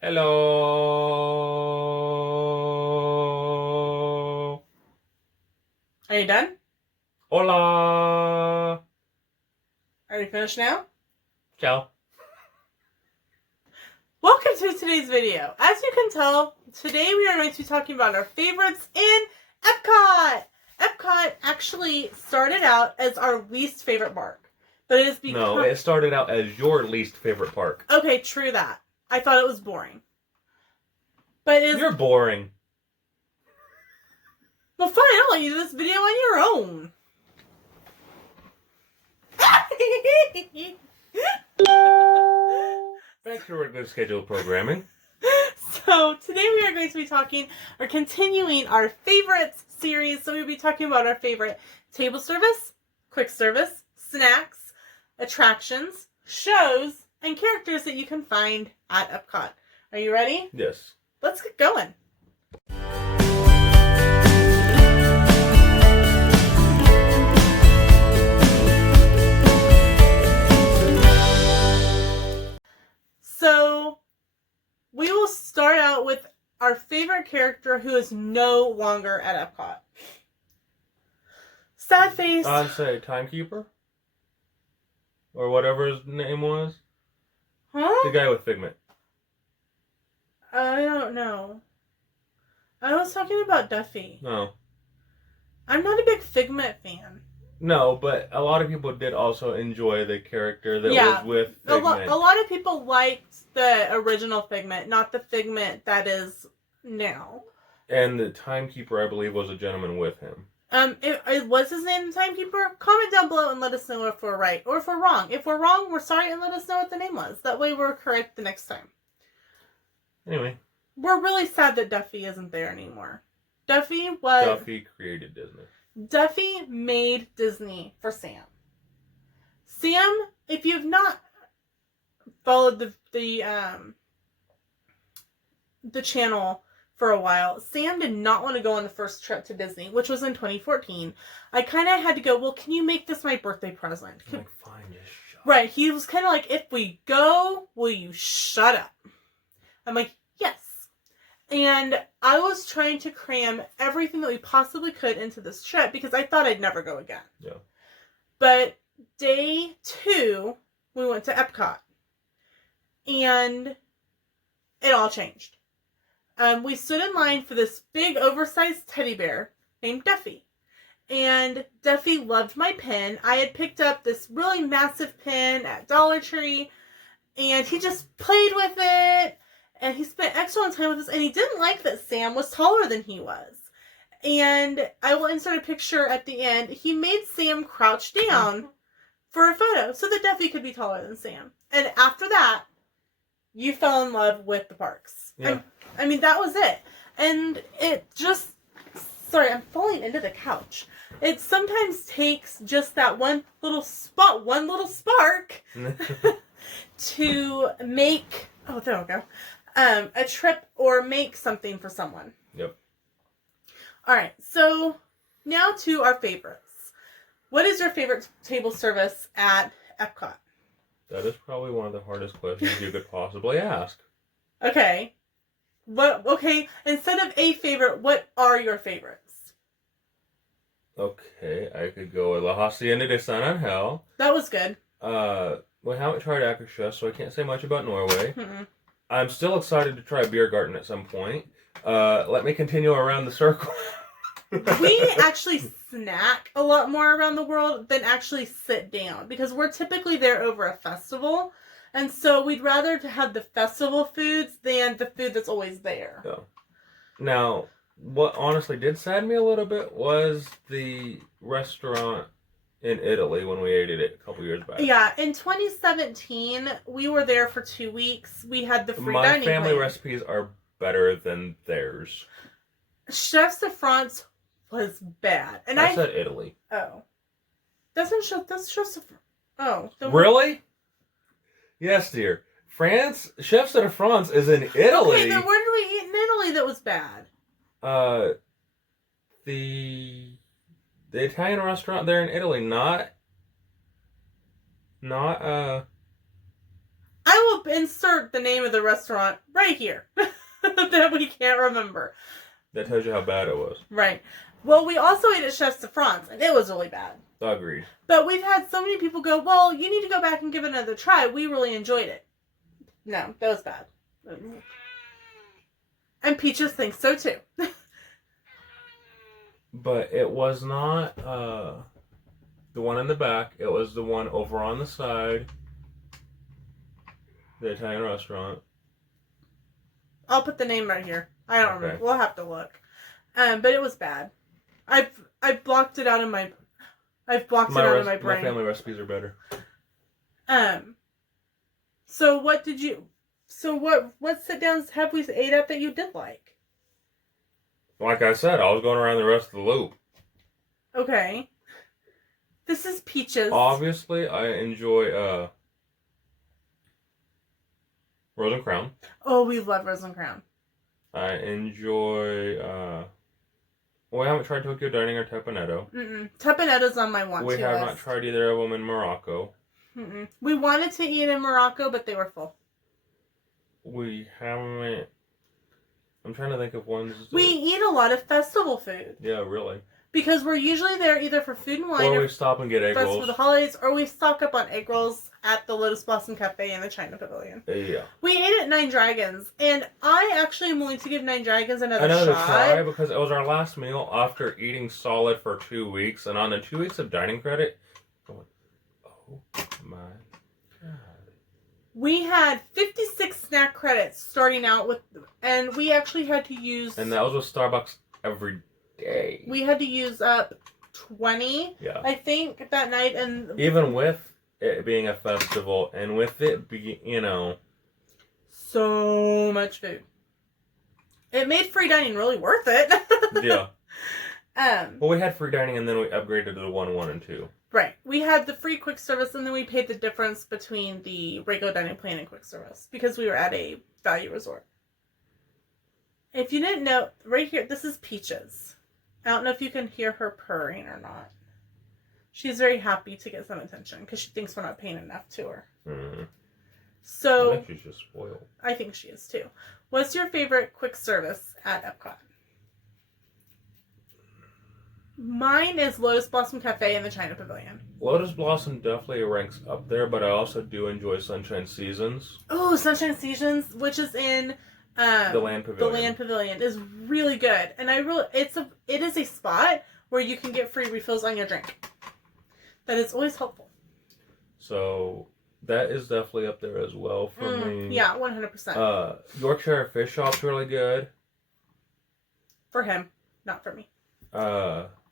Hello. Are you done? Hola. Are you finished now? Ciao. Welcome to today's video. As you can tell, today we are going to be talking about our favorites in Epcot. Epcot actually started out as our least favorite park, but it has become... No, it started out as your least favorite park. Okay, true that. I thought it was boring. But it is... You're boring. Well, fine, I'll let you do this video on your own. Back to regular scheduled programming. So, today we are going to be talking, or continuing our favorites series. So, we'll be talking about our favorite table service, quick service, snacks, attractions, shows, and characters that you can find at Epcot. Are you ready? Yes. Let's get going. So, we will start out with our favorite character who is no longer at Epcot. Sad face. I'd say Timekeeper. Or whatever his name was. Huh? The guy with Figment. I don't know. I was talking about Duffy. No. I'm not a big Figment fan. No, but a lot of people did also enjoy the character that was with Figment. A lot of people liked the original Figment, not the Figment that is now. And the Timekeeper, I believe, was a gentleman with him. Was his name the Timekeeper? Comment down below and let us know if we're right or if we're wrong. If we're wrong, we're sorry, and let us know what the name was. That way we're correct the next time. Anyway. We're really sad that Duffy isn't there anymore. Duffy created Disney. Duffy made Disney for Sam. Sam, if you've not followed the channel for a while, Sam did not want to go on the first trip to Disney, which was in 2014. I kind of had to go, well, can you make this my birthday present? I'm like, fine, just shut up. Right, he was kind of like, if we go, will you shut up? I'm like, yes. And I was trying to cram everything that we possibly could into this trip because I thought I'd never go again. Yeah. But day 2, we went to Epcot. And it all changed. We stood in line for this big oversized teddy bear named Duffy. And Duffy loved my pen. I had picked up this really massive pen at Dollar Tree. And he just played with it. And he spent excellent time with us, and he didn't like that Sam was taller than he was. And I will insert a picture at the end. He made Sam crouch down for a photo so that Duffy could be taller than Sam. And after that, you fell in love with the parks. Yeah. I mean, that was it. And it just... Sorry, I'm falling into the couch. It sometimes takes just that one little spark to make... Oh, there we go. A trip or make something for someone. Yep. Alright, so now to our favorites. What is your favorite table service at Epcot? That is probably one of the hardest questions you could possibly ask. Okay. Instead of a favorite, what are your favorites? Okay, I could go with La Hacienda de San Angel. That was good. We haven't tried Akershus, so I can't say much about Norway. Mm-mm. I'm still excited to try Beer Garden at some point. Let me continue around the circle. We actually snack a lot more around the world than actually sit down because we're typically there over a festival. And so we'd rather to have the festival foods than the food that's always there. Yeah. Now, what honestly did sadden me a little bit was the restaurant in Italy when we ate it a couple years back. Yeah, in 2017, we were there for 2 weeks. We had the free dining My family plan. recipes are better than theirs. Chefs de France was bad. And I said Italy. Oh. That's Chefs de France. Oh. Really? Yes, dear. France? Chefs de France is in Italy. Okay, then where did we eat in Italy that was bad? The Italian restaurant there in Italy, not I I will insert the name of the restaurant right here that we can't remember. That tells you how bad it was. Right. Well, we also ate at Chef's de France, and it was really bad. Agreed. But we've had so many people go, well, you need to go back and give it another try. We really enjoyed it. No, that was bad. And Peaches thinks so too. But it was not the one in the back. It was the one over on the side. The Italian restaurant. I'll put the name right here. I don't remember. We'll have to look. But it was bad. I've blocked it out of my. I've blocked it out of my brain. My family recipes are better. So what did you? So what sit downs have we ate at that you did like? Like I said, I was going around the rest of the loop. Okay. This is Peaches. Obviously, I enjoy Rose and Crown. Oh, we love Rose and Crown. I enjoy well, I haven't tried Tokyo Dining or Tepanetto. Tepanetto's on my want-to list. We have not tried either of them in Morocco. We wanted to eat in Morocco, but they were full. We haven't... I'm trying to think of ones... We eat a lot of festival food. Yeah, really. Because we're usually there either for food and wine or we stop and get egg rolls. For the holidays, or we stock up on egg rolls at the Lotus Blossom Cafe in the China Pavilion. Yeah. We ate at Nine Dragons, and I actually am willing to give Nine Dragons another shot. Try, because it was our last meal after eating solid for 2 weeks, and on the 2 weeks of dining credit, going, oh my God. We had 56 snack credits starting out with, and we actually had to use... And that was with Starbucks every day. We had to use up 20, I think, that night, and... Even with it being a festival, and with it being, so much food. It made free dining really worth it. Yeah. Well, we had free dining, and then we upgraded to the 1, 1, and 2. Right. We had the free quick service, and then we paid the difference between the regular dining plan and quick service, because we were at a value resort. If you didn't know, right here, this is Peaches. I don't know if you can hear her purring or not. She's very happy to get some attention, because she thinks we're not paying enough to her. So, I think she's just spoiled. I think she is, too. What's your favorite quick service at Epcot? Mine is Lotus Blossom Cafe in the China Pavilion. Lotus Blossom definitely ranks up there, but I also do enjoy Sunshine Seasons. Oh, Sunshine Seasons, which is in the Land Pavilion. The Land Pavilion is really good, and it is a spot where you can get free refills on your drink. That is always helpful. So that is definitely up there as well for me. Yeah, 100%. Yorkshire Fish Shop's really good. For him, not for me.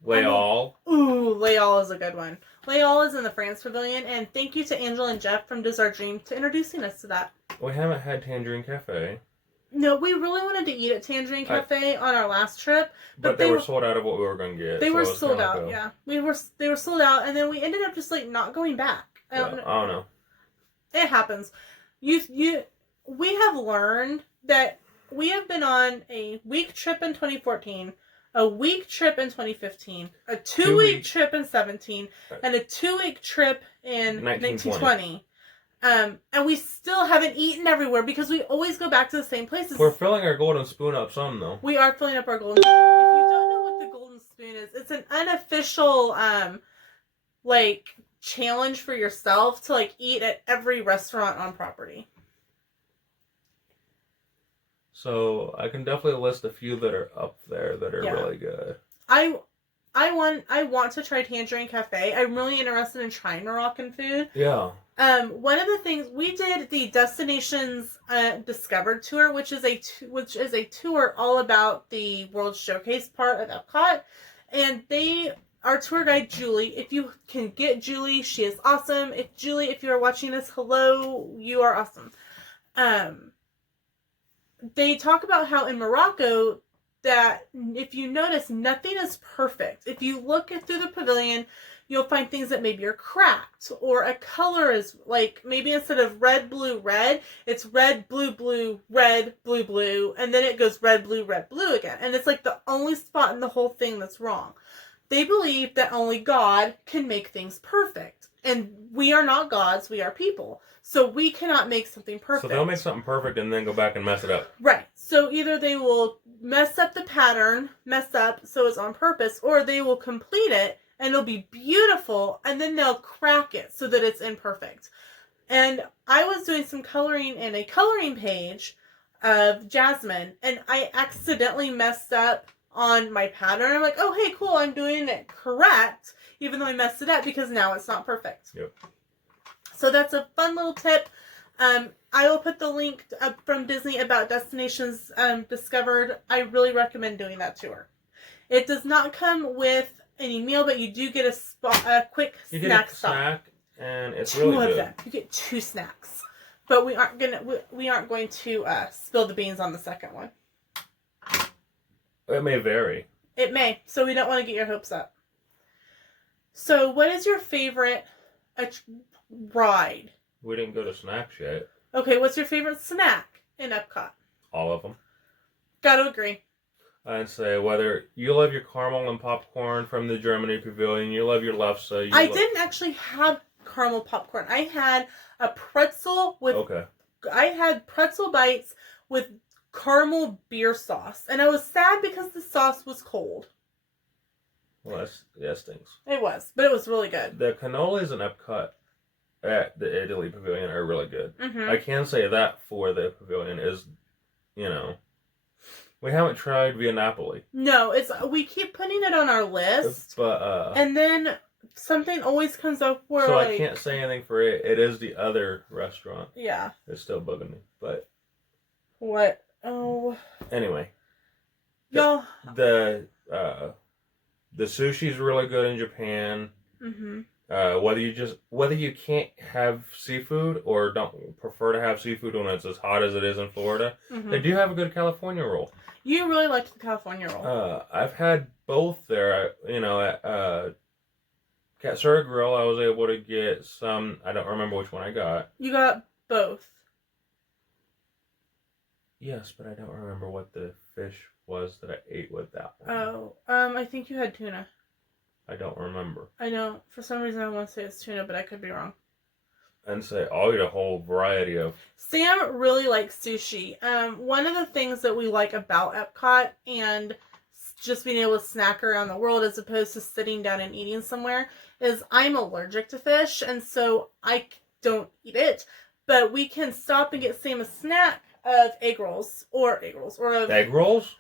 Layall. Ooh, Layall is a good one. Layall is in the France Pavilion, and thank you to Angela and Jeff from Does Our Dream to introducing us to that. We haven't had Tangerine Cafe. No, we really wanted to eat at Tangerine Cafe on our last trip, but they were sold out of what we were going to get. They were sold out. Yeah, they were sold out, and then we ended up just not going back. I don't know. It happens. We have learned that we have been on a week trip in 2014. A week trip in 2015, a 2-week trip in 2017, and a 2-week trip in 1920. And we still haven't eaten everywhere because we always go back to the same places. We're filling our golden spoon up some, though. We are filling up our golden spoon. If you don't know what the golden spoon is, it's an unofficial, challenge for yourself to, eat at every restaurant on property. So I can definitely list a few that are up there that are really good. I want to try Tangerine Cafe. I'm really interested in trying Moroccan food. Yeah. One of the things we did the Destinations Discovered tour, which is a tour all about the World Showcase part of Epcot, and our tour guide Julie. If you can get Julie, she is awesome. If you are watching this, hello, you are awesome. They talk about how in Morocco that if you notice, nothing is perfect. If you look through the pavilion, you'll find things that maybe are cracked, or a color is maybe instead of red, blue, red, it's red, blue, blue, red, blue, blue, and then it goes red, blue again. And it's the only spot in the whole thing that's wrong. They believe that only God can make things perfect. And we are not gods, we are people. So we cannot make something perfect. So they'll make something perfect and then go back and mess it up. Right. So either they will mess up the pattern, so it's on purpose, or they will complete it and it'll be beautiful and then they'll crack it so that it's imperfect. And I was doing some coloring in a coloring page of Jasmine and I accidentally messed up on my pattern. I'm like, oh, hey, cool, I'm doing it correct, even though I messed it up because now it's not perfect. Yep. So that's a fun little tip. I will put the link up from Disney about Destinations Discovered. I really recommend doing that tour. It does not come with any meal, but you do get a quick you snack get a stop. Snack, and it's Two really of good. them. You get 2 snacks, but we aren't going to spill the beans on the second one. It may vary. It may, so we don't want to get your hopes up. So, what is your favorite ride? We didn't go to snacks yet. Okay, what's your favorite snack in Epcot? All of them. Gotta agree. I'd say whether you love your caramel and popcorn from the Germany Pavilion, you love your lefse. I didn't actually have caramel popcorn. I had a pretzel with. Okay. I had pretzel bites with caramel beer sauce, and I was sad because the sauce was cold. Well, that stinks. It was, but it was really good. The cannolis in Epcot at the Italy Pavilion are really good. Mm-hmm. I can say that for the pavilion is, we haven't tried Via Napoli. No, we keep putting it on our list, but and then something always comes up where so I can't say anything for it. It is the other restaurant. Yeah. It's still bugging me, but what? Oh. Anyway. No. The sushi's really good in Japan. Mm-hmm. Whether you can't have seafood or don't prefer to have seafood when it's as hot as it is in Florida, Mm-hmm. they do have a good California roll. You really liked the California roll. I've had both there. At Katsura Grill, I was able to get some. I don't remember which one I got. You got both. Yes, but I don't remember what the fish was that I ate with that one. Oh, I think you had tuna. I don't remember. I know. For some reason, I want to say it's tuna, but I could be wrong. And say, I'll eat a whole variety of. Sam really likes sushi. One of the things that we like about Epcot and just being able to snack around the world as opposed to sitting down and eating somewhere is I'm allergic to fish, and so I don't eat it. But we can stop and get Sam a snack of egg rolls or of Egg rolls?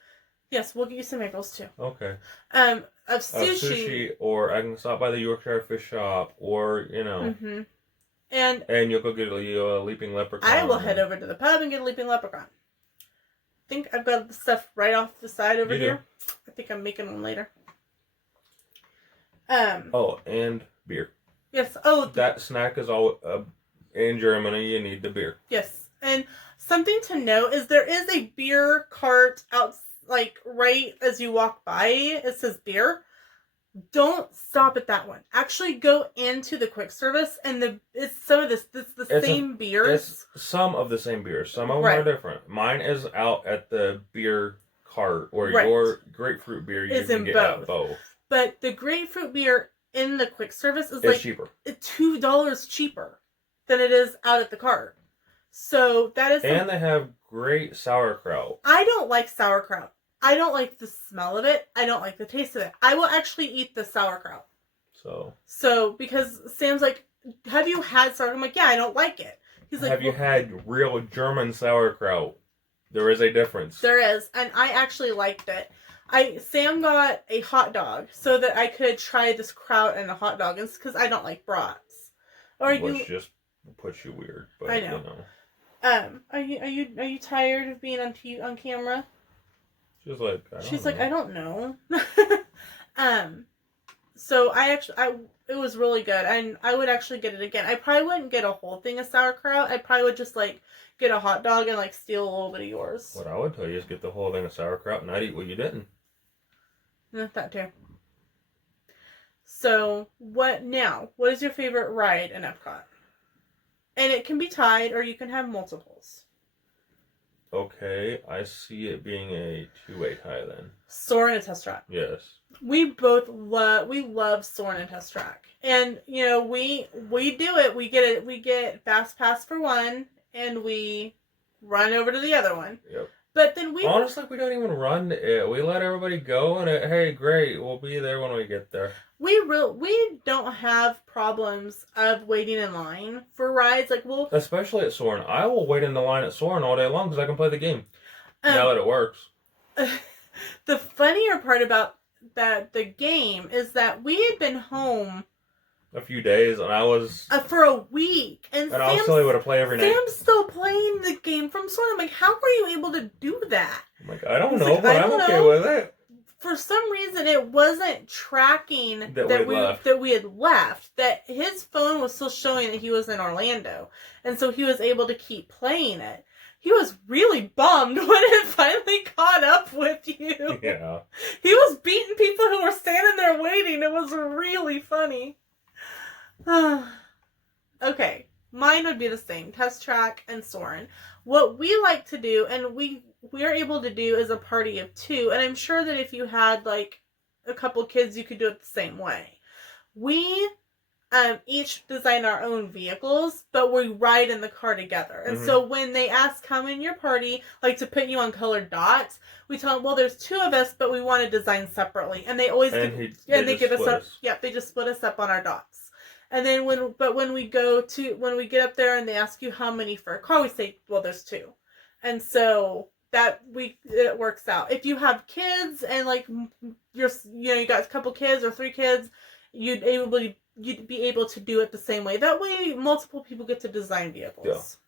Yes, we'll get you some egg rolls too. Okay. Of sushi. Or I can stop by the Yorkshire Fish Shop, or Mm-hmm. And you'll go get a leaping leprechaun. I will head over to the pub and get a leaping leprechaun. I think I've got the stuff right off the side over here. I think I'm making one later. Oh, and beer. Yes. Oh, that snack is all in Germany. You need the beer. Yes, and something to note is there is a beer cart out, like right as you walk by. It says beer. Don't stop at that one. Actually, go into the quick service, and it's the same beers. It's some of the same beers. Some of them are different. Mine is out at the beer cart, or your grapefruit beer you can get at both. But the grapefruit beer in the quick service is cheaper. $2 cheaper than it is out at the cart. So that is. And they have great sauerkraut. I don't like sauerkraut. I don't like the smell of it. I don't like the taste of it. I will actually eat the sauerkraut. So because Sam's like, have you had sauerkraut? I'm like, yeah, I don't like it. He's like, have you had real German sauerkraut? There is a difference. There is, and I actually liked it. Sam got a hot dog so that I could try this kraut and a hot dog, because I don't like brats. Which just puts you weird. But, I know. Are you tired of being on camera? She's like, I don't know. So it was really good, and I would actually get it again. I probably wouldn't get a whole thing of sauerkraut. I probably would just get a hot dog and steal a little bit of yours. What I would tell you is get the whole thing of sauerkraut and not eat what you didn't. That too. So what is your favorite ride in Epcot? And it can be tied, or you can have multiples. okay. I see it being a two-way tie then. Soarin' and Test Track. Yes. We love Soarin' and Test Track. And, you know, we do it. We get Fast Pass for one, and we run over to the other one. Yep. But then honestly, we don't even run it. We let everybody go, and hey, great, we'll be there when we get there. We don't have problems of waiting in line for rides. Like especially at Soarin'. I will wait in the line at Soarin' all day long because I can play the game. Now that it works. The funnier part about the game is that we had been home a few days, and I was for a week, and I was still able to play every night. Sam's still playing the game from Soarin'. I'm like, how were you able to do that? I'm like, I don't know, but I'm okay with it. For some reason, it wasn't tracking that we had left. That his phone was still showing that he was in Orlando, and so he was able to keep playing it. He was really bummed when it finally caught up with you. Yeah. He was beating people who were standing there waiting. It was really funny. Okay, mine would be the same. Test Track and Soarin'. What we like to do, and we are able to do, is a party of two. And I'm sure that if you had like a couple kids, you could do it the same way. We each design our own vehicles, but we ride in the car together. And so when they ask come in your party, like to put you on colored dots, we tell them, well, there's two of us, but we want to design separately. And they always they give us up. Yeah, they just split us up on our dots. And then when we get up there and they ask you how many for a car, we say, well, there's two. And so it works out. If you have kids and like you got a couple kids or 3 kids, you'd be able to do it the same way. That way, multiple people get to design vehicles.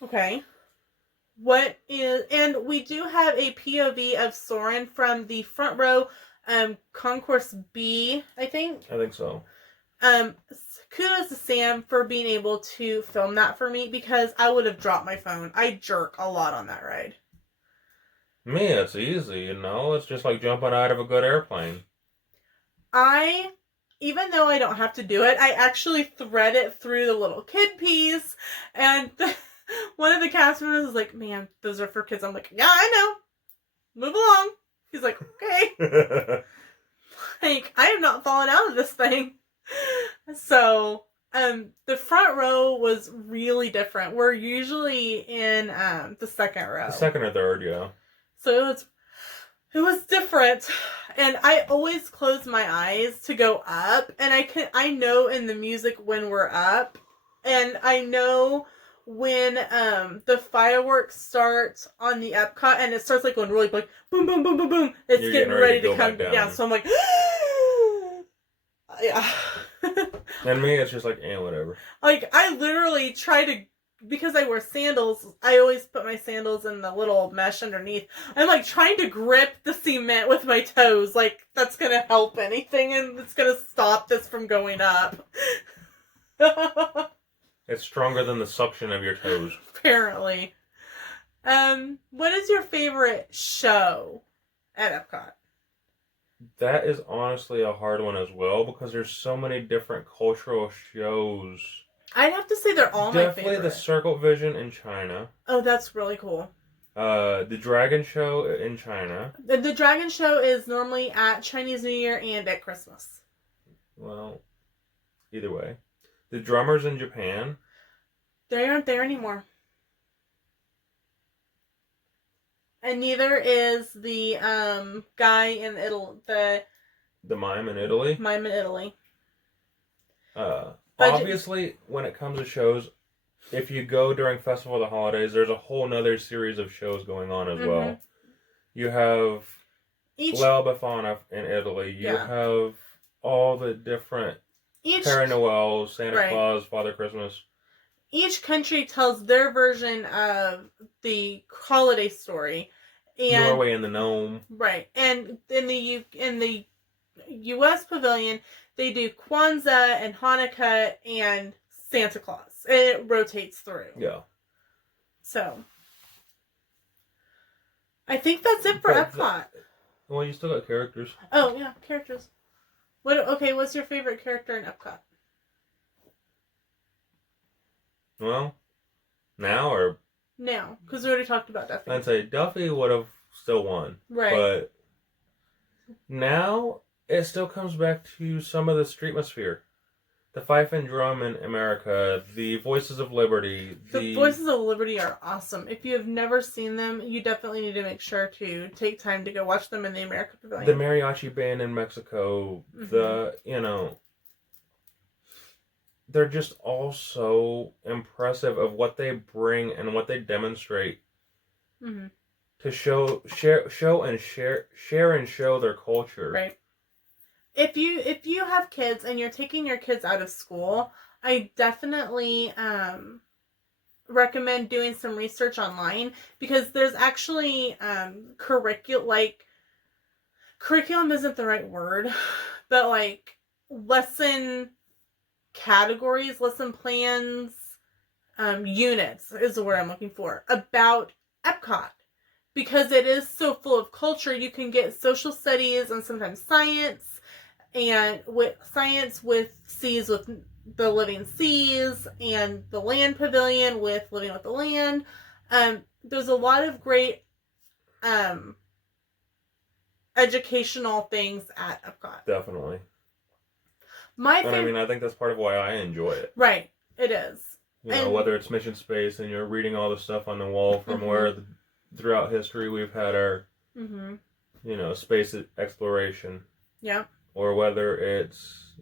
Yeah. Okay. And we do have a POV of Soarin' from the front row, Concourse B, I think. I think so. Kudos to Sam for being able to film that for me, because I would have dropped my phone. I jerk a lot on that ride. Me, it's easy, It's just like jumping out of a good airplane. Even though I don't have to do it, I actually thread it through the little kid piece, and one of the cast members is like, man, those are for kids. I'm like, yeah, I know. Move along. He's like, okay. Like, I have not fallen out of this thing. So, the front row was really different. We're usually in the second row. The second or third, yeah. So it was different. And I always close my eyes to go up, and I know in the music when we're up, and I know when the fireworks start on the Epcot, and it starts like going really like boom boom boom boom boom. It's getting ready to come down. So I'm like, yeah. And me, it's just like, whatever. Like, I literally try to, because I wear sandals, I always put my sandals in the little mesh underneath. I'm like trying to grip the cement with my toes, like that's gonna help anything, and it's gonna stop this from going up. It's stronger than the suction of your toes. Apparently. What is your favorite show at Epcot? That is honestly a hard one as well, because there's so many different cultural shows. I'd have to say they're all my favorite. Definitely the Circle Vision in China. Oh, that's really cool. The Dragon Show in China. The Dragon Show is normally at Chinese New Year and at Christmas. Well, either way. The Drummers in Japan. They aren't there anymore. And neither is the guy in Italy. The Mime in Italy. Mime in Italy. Obviously, when it comes to shows, if you go during Festival of the Holidays, there's a whole nother series of shows going on as well. You have La Befana in Italy. You have all the different Père Noël, Santa Claus, Father Christmas. Each country tells their version of the holiday story. And Norway and the Gnome. Right. And in the U.S. pavilion, they do Kwanzaa and Hanukkah and Santa Claus. It rotates through. Yeah. So, I think that's it for Epcot. Well, you still got characters. Oh, yeah, characters. What's your favorite character in Epcot? Well, Now or now, because we already talked about Duffy. I'd say Duffy would have still won. Right. But now it still comes back to some of the streetmosphere. The Fife and Drum in America, the Voices of Liberty. The Voices of Liberty are awesome. If you have never seen them, you definitely need to make sure to take time to go watch them in the America Pavilion. The mariachi band in Mexico. Mm-hmm. They're just all so impressive of what they bring and what they demonstrate. Mm-hmm. To share and show their culture. Right. If you have kids and you're taking your kids out of school, I definitely recommend doing some research online, because there's actually curriculum isn't the right word, but like lesson categories, lesson plans, units is the word I'm looking for, about Epcot. Because it is so full of culture, you can get social studies and sometimes science, and with science with seas with the living seas, and the land pavilion with living with the land. There's a lot of great educational things at Epcot. Definitely. I think that's part of why I enjoy it. Right, it is. Whether it's Mission Space and you're reading all the stuff on the wall from where throughout history we've had our, space exploration. Yeah. Or whether it's,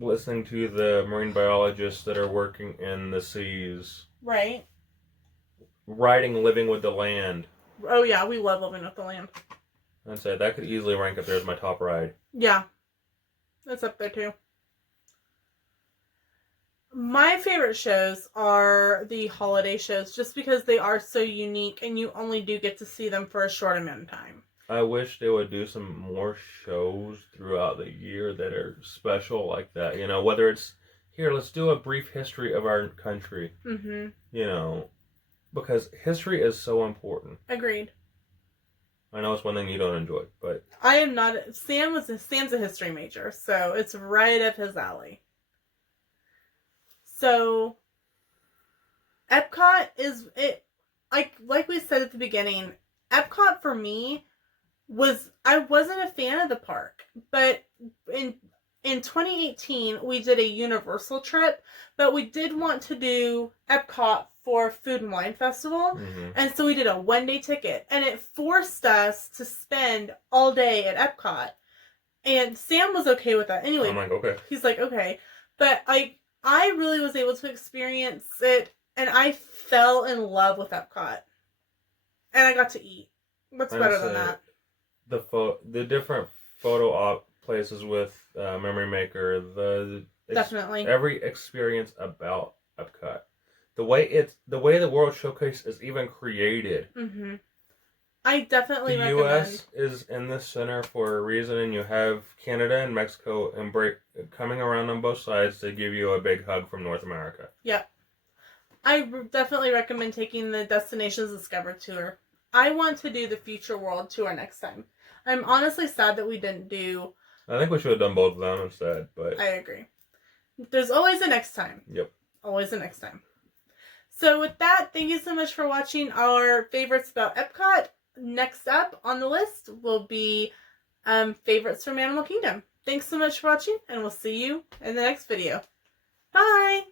listening to the marine biologists that are working in the seas. Right. Writing Living with the Land. Oh, yeah, we love Living with the Land. I'd say that could easily rank up there as my top ride. Yeah. That's up there, too. My favorite shows are the holiday shows, just because they are so unique and you only do get to see them for a short amount of time. I wish they would do some more shows throughout the year that are special like that. Whether it's, here, let's do a brief history of our country. Mm-hmm. Because history is so important. Agreed. I know it's one thing you don't enjoy, but... I am not... Sam's a history major, so it's right up his alley. So, Epcot is... Like we said at the beginning, Epcot for me I wasn't a fan of the park, but in 2018 we did a Universal trip, but we did want to do Epcot for Food and Wine Festival, and so we did a one-day ticket, and it forced us to spend all day at Epcot, and Sam was okay with that anyway. I'm like, okay. He's like, okay, but I really was able to experience it, and I fell in love with Epcot, and I got to eat. What's better than that? The different photo op places with Memory Maker, definitely every experience about Epcot, the way the World Showcase is even created. Mm-hmm. I definitely recommend. The U.S. is in this center for a reason, and you have Canada and Mexico coming around on both sides to give you a big hug from North America. Yep. I definitely recommend taking the Destinations Discover tour. I want to do the Future World tour next time. I'm honestly sad that we didn't do... I think we should have done both of them instead, but... I agree. There's always a next time. Yep. Always a next time. So with that, thank you so much for watching our favorites about Epcot. Next up on the list will be favorites from Animal Kingdom. Thanks so much for watching, and we'll see you in the next video. Bye!